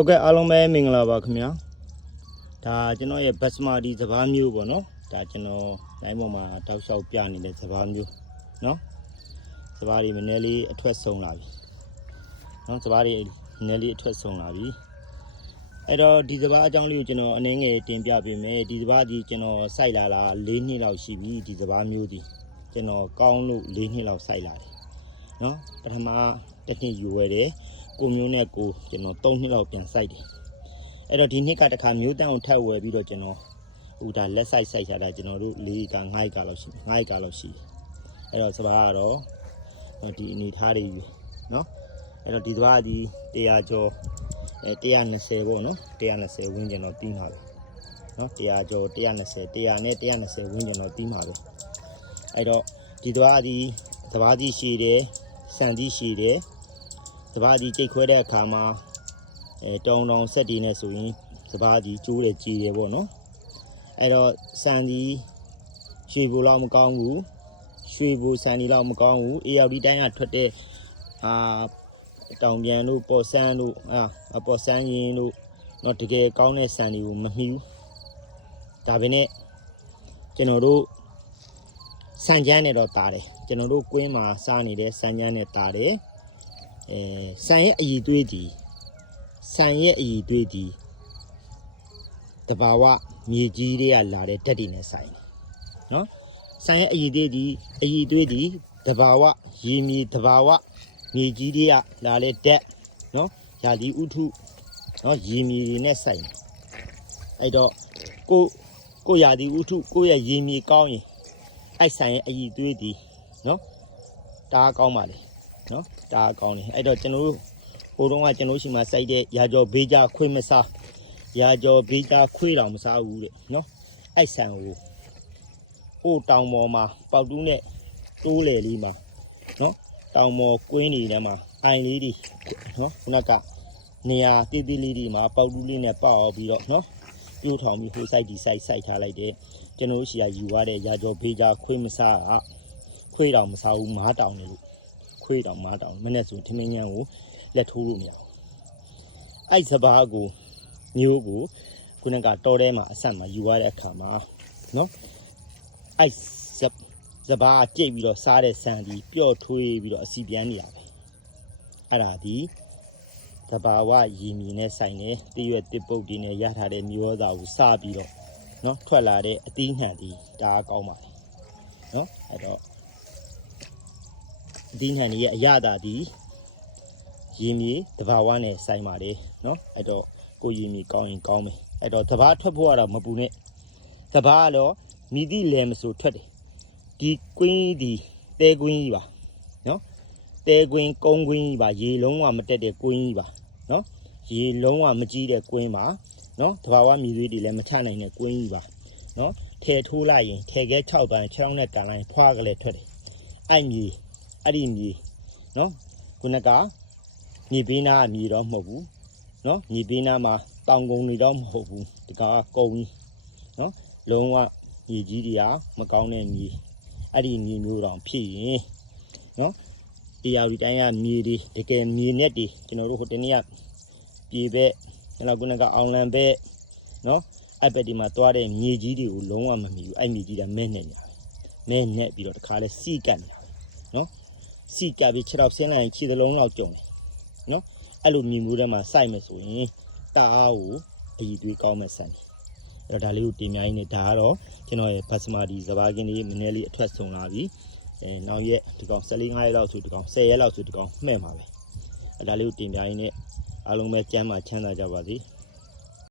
ဟုတ်ကဲ့အားလုံးပဲမင်္ဂလာပါခင်ဗျာဒါကျွန်တော်ရဲ့ဘတ်စမာဒီစပားမျိုးပေါ့နော်ဒါကျွန်တော်လိုင်းပေါ်မှာတောက်လျှောက်ပြနေတဲ့စပားမျိုးနော်စပားတွေမနေ့လေးအထွက်ဆုံးလာပြီနော်စပားတွေနည်းနည်းလေးအထွက်ဆုံးလာပြီအဲ့တော့ဒီစပားအကြောင်းလေးကိုကျွန်တော်အနေငယ်တင်ပြပေးမယ်ဒီစပားကြီးကျွန်တော်စိုက်လာတာ၄နှစ်လောက်ရှိပြီဒီစပားမျိုးဒီကျွန်တော်ကောင်းလို့၄နှစ်လောက်စိုက်လာတယ်နော်ပထမတစ်နှစ်ယူဝဲတယ် ကိုမျိုးနဲ့ကိုကျွန်တော်၃နှစ်လောက်ပြန်စိုက်တယ်အဲ့တော့ဒီနှစ်ကတခါမျိုးတန်းကိုထပ်ဝယ်ပြီးတော့ကျွန်တော်ဟိုဒါလက်စိုက်စိုက်ချတာကျွန်တော်တို့၄က၅ကလောက်ရှိ၅ကလောက်ရှိအဲ့တော့စပါးကတော့ဒီအနေထားတွေယူနော်အဲ့တော့ဒီစပါးဒီ100ကျော်အဲ120ပေါ့နော်120ဝန်းကျင်တော့ပြီးမှာပဲနော်100ကျော်120 100နဲ့120ဝန်းကျင်တော့ပြီးမှာပဲအဲ့တော့ဒီစပါးဒီစပါးကြီးရှိတယ်ဆန်ကြီးရှိတယ် စပားဒီကြိတ်ခွဲတဲ့အခါမှာအဲတောင်းတောင်းဆက်တီနဲ့ဆိုရင်စပားဒီကျိုးတယ်ကြည်တယ်ပေါ့နော်အဲ့တော့စံဒီရွှေဘူလောက်မကောင်းဘူးရွှေဘူစံဒီလောက်မကောင်းဘူးအေရောက်ဒီတိုင်းကထွက်တဲ့အာတောင်ပြန်တို့ပေါ်ဆန်းတို့အာပေါ်ဆန်းရင်တို့တော့တကယ်ကောင်းတဲ့စံဒီကိုမမှီဘူးဒါပေမဲ့ကျွန်တော်တို့စံချမ်းနဲ့တော့တာတယ်ကျွန်တော်တို့ကွင်းမှာစားနေတဲ့စံချမ်းနဲ့တာတယ် အဲဆန်ရဲ့အည်သွေးဒီဆန်ရဲ့အည်သွေးဒီတဘာဝမြေကြီးတွေကလာတဲ့ဓာတ်တွေနဲ့ဆိုင်တယ်နော်ဆန်ရဲ့အည်သွေးဒီအည်သွေးဒီတဘာဝရေမြေတဘာဝမြေကြီးတွေကလာတဲ့ဓာတ်နော်ယာဒီဥထုနော်ရေမြေတွေနဲ့ဆိုင်တယ်အဲ့တော့ကိုကိုယာဒီဥထုကိုရဲ့ရေမြေကောင်းရင်အဲ့ဆိုင်ရဲ့အည်သွေးဒီနော်ဒါကောင်းပါလေ နော်ဒါအကောင်းတယ်အဲ့တော့ကျွန်တော်တို့ဟိုတုန်းကကျွန်တော်ရှိမှစိုက်တဲ့ရာကျော်ဘေးကြခွေးမစားရာကျော်ဘေးကြခွေးတော်မစားဘူးတဲ့နော်အဲ့ဆန်ကိုဟိုတောင်ပေါ်မှာပေါက်တူးနဲ့တိုးလေလေးမှာနော်တောင်ပေါ်ကွင်းနေထဲမှာအိုင်လေးတွေနော်ခုနကနေရာတေးသေးလေးတွေမှာပေါက်တူးလေးနဲ့ပေါက်အောင်ပြီးတော့နော်ပြိုးထောင်ပြီးဟိုစိုက်ဒီစိုက်စိုက်ထားလိုက်တဲ့ကျွန်တော်တို့ရှိရယူရတဲ့ရာကျော်ဘေးကြခွေးမစားကခွေးတော်မစားဘူးမားတောင်နေလို့ ခွေးတောင်မားတောင်မနဲ့ဆိုထမင်းညံကိုလက်ထိုးလို့မရဘူးအဲ့စဘာကိုမျိုးကိုခုနကတော်ထဲမှာအဆက်မှာယူရတဲ့အခါမှာနော်အဲ့စစဘာကြိတ်ပြီးတော့စားတဲ့ဆန်ဒီပျော့ထွေးပြီးတော့အစီပြန်နေရပဲအဲ့ဒါဒီတဘာဝရည်မြင်နဲ့ဆိုင်နေတရွက်တစ်ပုတ်ဒီနဲ့ရထားတဲ့မျိုးသားကိုစားပြီးတော့နော်ထွက်လာတဲ့အသီးနှံဒီဒါကောင်းပါလေနော်အဲ့တော့ အသီးနှံတွေရဲ့အရသာဒီရေမြေတဘာဝနဲ့ဆိုင်ပါတယ်နော်အဲ့တော့ကိုရေမြေကောင်းရင်ကောင်းမယ်အဲ့တော့တဘာထွက်ဖို့ကတော့မပူနဲ့တဘာကတော့မိသည့်လဲမဆိုထွက်တယ်ဒီကွင်းဒီတဲကွင်းကြီးပါနော်တဲကွင်းကုန်းကွင်းကြီးပါရေလုံးဝမတက်တဲ့ကွင်းကြီးပါနော်ရေလုံးဝမကြီးတဲ့ကွင်းပါနော်တဘာဝမြေသွေးတွေလည်းမချနိုင်တဲ့ကွင်းကြီးပါနော်ထဲထိုးလိုက်ရင်ထဲခဲ6ပိုင်း6နဲ့ကန်လိုက်ဖွာကလေးထွက်တယ်အဲ့မြေ အဲ့ဒီမြေနော်ခုနကမြေပေးနာကမြေတော့မဟုတ်ဘူးနော်မြေပေးနာမှာတောင်ကုန်းတွေတော့မဟုတ်ဘူးဒီကကုန်းကြီးနော်လုံးဝမြေကြီးတွေကမကောင်းတဲ့မြေအဲ့ဒီမြေမျိုးတောင်ဖြစ်ရင်နော်တရားဒီတိုင်းကမြေတွေတကယ်မြေနဲ့တွေကျွန်တော်တို့ဟိုတနေ့ကပြေဘက်နောက်ခုနကအောင်လံဘက်နော်အဲ့ဘက်ဒီမှာတွားတဲ့မြေကြီးတွေကိုလုံးဝမမီဘူးအဲ့မြေကြီးကမဲနေညာမဲနဲ့ပြီးတော့တခါလဲစီကတ်နေတာ စီကပ်ပြီးခြေထောက်ဆင်းလိုက်ရင်ခြေသလုံးလောက်ကျုံတယ်နော်အဲ့လိုမြေမျိုးထဲမှာစိုက်မယ်ဆိုရင်တအားကိုအည်သွေးကောင်းမဲ့ဆန်တယ်အဲ့တော့ဒါလေးကိုတင်များရင်းနဲ့ဒါကတော့ကျွန်တော်ရဲ့ဘတ်စမာဒီစပါးကင်းလေးမနေ့လေးအထွက်ဆုံးလာပြီအဲနောက်ရက်ဒီကောင်14 5ရက်လောက်ဆိုဒီကောင်10ရက်လောက်ဆိုဒီကောင်မှဲ့မှာပဲအဲ့ဒါလေးကိုတင်များရင်းနဲ့အားလုံးပဲကျမ်းမာချမ်းသာကြပါစေ